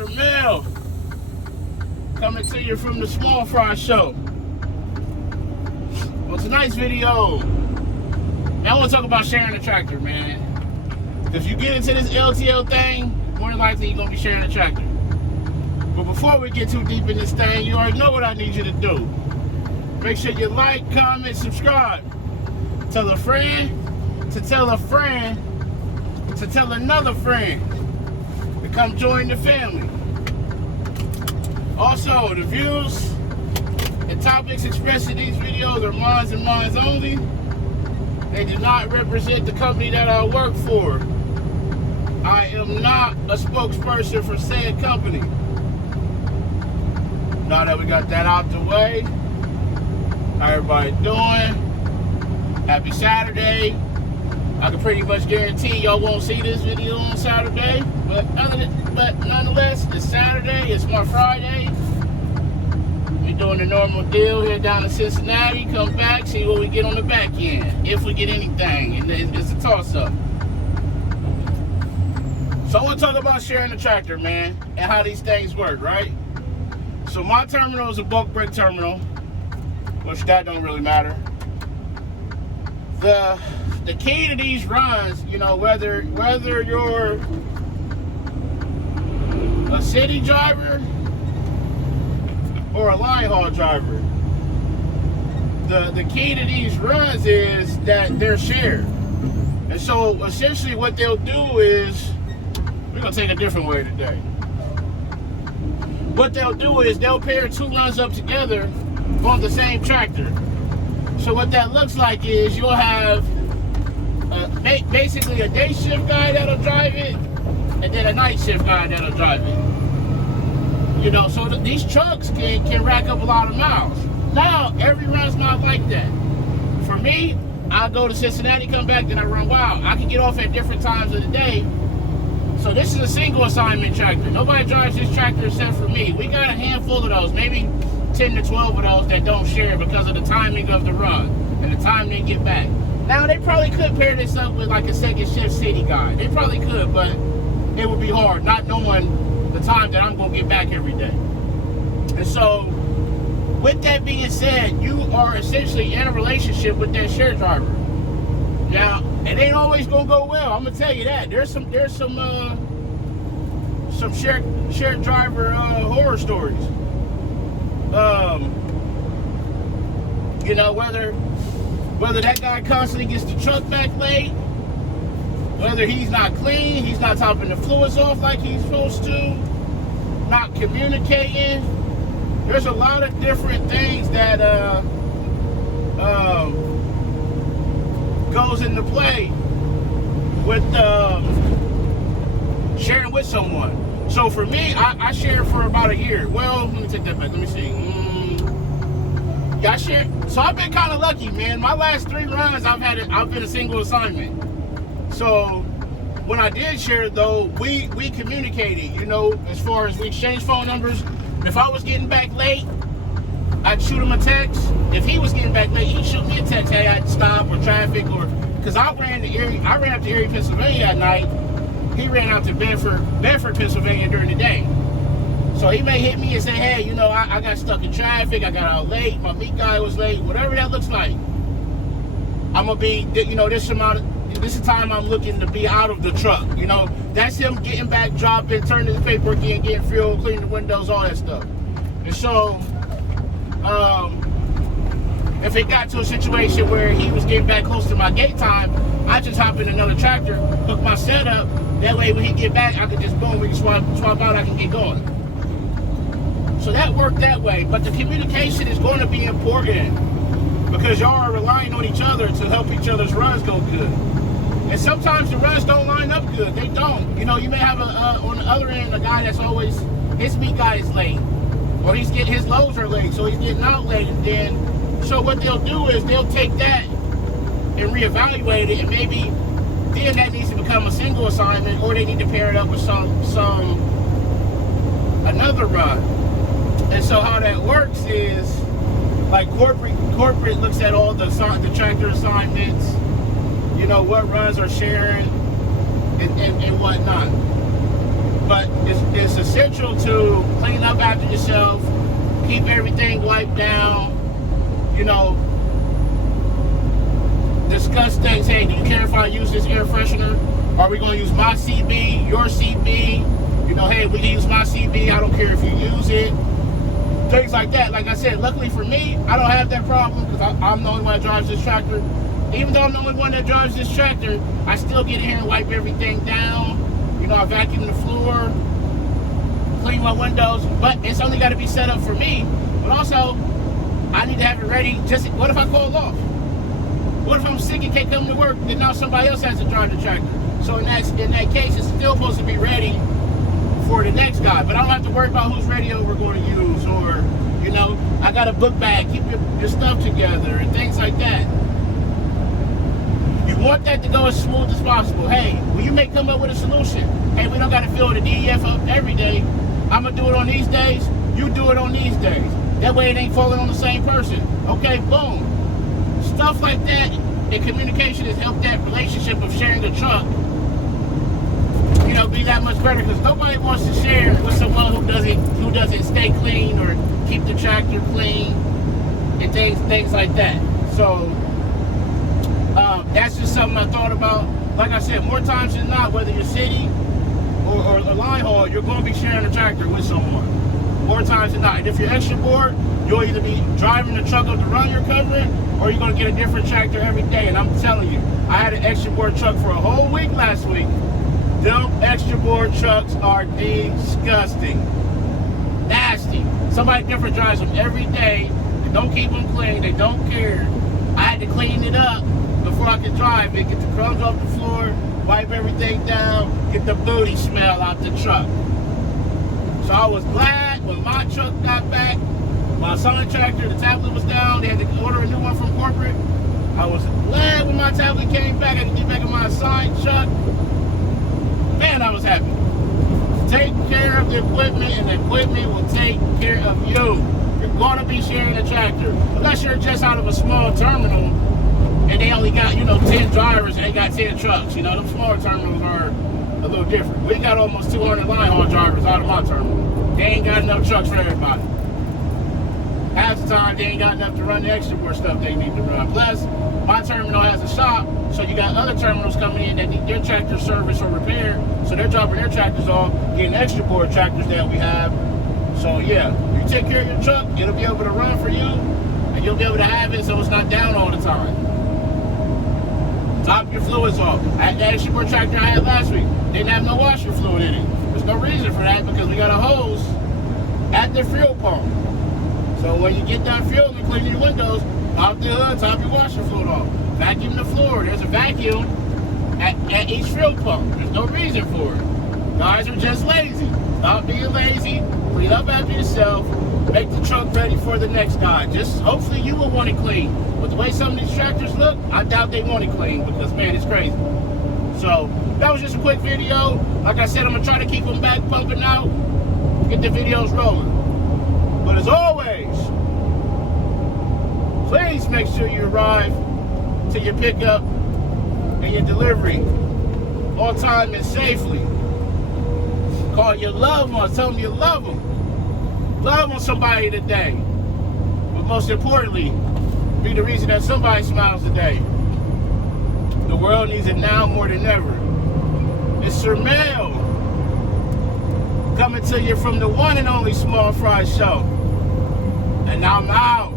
Mr. Mel, coming to you from the Small Fry Show. Well, tonight's video, I want to talk about sharing a tractor, man. If you get into this LTL thing, more than likely you're going to be sharing a tractor. But before we get too deep in this thing, you already know what I need you to do. Make sure you like, comment, subscribe. Tell a friend to tell a friend to tell another friend to come join the family. Also, the views and topics expressed in these videos are mine and mine only. They do not represent the company that I work for. I am not a spokesperson for said company. Now that we got that out the way, how everybody doing? Happy Saturday. I can pretty much guarantee y'all won't see this video on Saturday, but nonetheless, it's Saturday, it's my Friday. We doing the normal deal, head down to Cincinnati, come back, see what we get on the back end, if we get anything, and it's a toss-up. So I want to talk about sharing the tractor, man, and how these things work, right? So my terminal is a bulk brake terminal, which that don't really matter. The key to these runs, you know, whether you're a city driver or a line haul driver, the key to these runs is that they're shared. And so essentially what they'll do is, we're gonna take a different way today. What they'll do is they'll pair two runs up together on the same tractor. So what that looks like is you'll have basically a day shift guy that'll drive it, and then a night shift guy that'll drive it. You know, so these trucks can rack up a lot of miles. Now, every run's not like that. For me, I go to Cincinnati, come back, then I run wild. I can get off at different times of the day. So this is a single assignment tractor. Nobody drives this tractor except for me. We got a handful of those, maybe 10 to 12 of those that don't share because of the timing of the run and the time they get back. Now, they probably could pair this up with like a second shift city guy. They probably could, but it would be hard not knowing the time that I'm going to get back every day. And so, with that being said, you are essentially in a relationship with that share driver. Now, it ain't always going to go well. I'm going to tell you that. There's some shared driver horror stories. You know, whether that guy constantly gets the truck back late, whether he's not clean, he's not topping the fluids off like he's supposed to, not communicating. There's a lot of different things that goes into play with sharing with someone. So for me, I shared for about a year. Well, let me take that back. Let me see. Yeah, I shared. So I've been kind of lucky, man. My last 3 runs, I've been a single assignment. So when I did share, though, we communicated. You know, as far as we exchanged phone numbers. If I was getting back late, I'd shoot him a text. If he was getting back late, he'd shoot me a text. Hey, I'd stop or traffic or because I ran up to Erie, Pennsylvania at night. He ran out to Bedford, Pennsylvania during the day. So he may hit me and say, hey, you know, I got stuck in traffic, I got out late, my meat guy was late, whatever that looks like. I'm gonna be, you know, this is the time I'm looking to be out of the truck. You know, that's him getting back, dropping, turning the paperwork in, getting fuel, cleaning the windows, all that stuff. And so, if it got to a situation where he was getting back close to my gate time, I just hop in another tractor, hook my setup. That way, when he get back, I can just boom, we can swap out, I can get going. So that worked that way. But the communication is going to be important because y'all are relying on each other to help each other's runs go good. And sometimes the runs don't line up good. They don't. You know, you may have on the other end a guy that's always, his meat guy is late, or his loads are late, so he's getting out late. And then, so what they'll do is they'll take that and reevaluate it, and maybe then that needs to become a single assignment, or they need to pair it up with another run. And so how that works is, like corporate looks at all the tractor assignments, you know, what runs are sharing and whatnot. but it's essential to clean up after yourself, keep everything wiped down, you know, discuss things. Hey, do you care if I use this air freshener? Are we going to use my CB, your CB? You know, hey, we can use my CB. I don't care if you use it. Things like that. Like I said, luckily for me, I don't have that problem because I'm the only one that drives this tractor. Even though I'm the only one that drives this tractor, I still get in here and wipe everything down. You know, I vacuum the floor, clean my windows, but it's only got to be set up for me. But also, I need to have it ready. Just what if I call off? What if I'm sick and can't come to work? Then now somebody else has to drive the tractor. So in that case, it's still supposed to be ready for the next guy. But I don't have to worry about whose radio we're going to use, or you know, I got a book bag, keep your stuff together, and things like that. You want that to go as smooth as possible. Hey, well, you may come up with a solution. Hey, we don't got to fill the DEF up every day. I'm going to do it on these days. You do it on these days. That way it ain't falling on the same person. Okay, boom. Stuff like that in communication has helped that relationship of sharing a truck, you know, be that much better, because nobody wants to share with someone who doesn't stay clean or keep the tractor clean and things like that. So that's just something I thought about. Like I said, more times than not, whether you're city or line haul, you're going to be sharing a tractor with someone. More times than not. And if you're extra bored, you'll either be driving the truck up the run you're covering, or you're going to get a different tractor every day. And I'm telling you, I had an extra board truck for a whole week last week. Them extra board trucks are disgusting. Nasty. Somebody different drives them every day. They don't keep them clean. They don't care. I had to clean it up before I could drive it, get the crumbs off the floor, wipe everything down, get the booty smell out the truck. So I was glad when my truck got back. My Sonic tractor, the tablet was down. They had to order a new one from corporate. I was glad when my tablet came back. I could get back in my assigned truck. Man, I was happy. Take care of the equipment, and the equipment will take care of you. You're going to be sharing a tractor. Unless you're just out of a small terminal, and they only got, 10 drivers, and they got 10 trucks. You know, them smaller terminals are a little different. We got almost 200 line haul drivers out of my terminal. They ain't got enough trucks for everybody. Half the time, they ain't got enough to run the extra board stuff they need to run. Plus, my terminal has a shop, so you got other terminals coming in that need their tractor service or repair, so they're dropping their tractors off, getting extra board tractors that we have. So yeah, you take care of your truck, it'll be able to run for you, and you'll be able to have it so it's not down all the time. Top your fluids off. I had the extra board tractor I had last week, didn't have no washer fluid in it. There's no reason for that because we got a hose at the fuel pump. So when you get done fueling and cleaning your windows, pop the hood, top your washer fluid off. Vacuum the floor. There's a vacuum at each fuel pump. There's no reason for it. Guys are just lazy. Stop being lazy. Clean up after yourself. Make the truck ready for the next guy. Just hopefully you will want it clean. But the way some of these tractors look, I doubt they want it clean because, man, it's crazy. So that was just a quick video. Like I said, I'm going to try to keep them back pumping out. Get the videos rolling. But as always, please make sure you arrive to your pickup and your delivery on time and safely. Call your loved ones, tell them you love them. Love on somebody today. But most importantly, be the reason that somebody smiles today. The world needs it now more than ever. It's Sir Mel coming to you from the one and only Small Fry Show. And I'm out.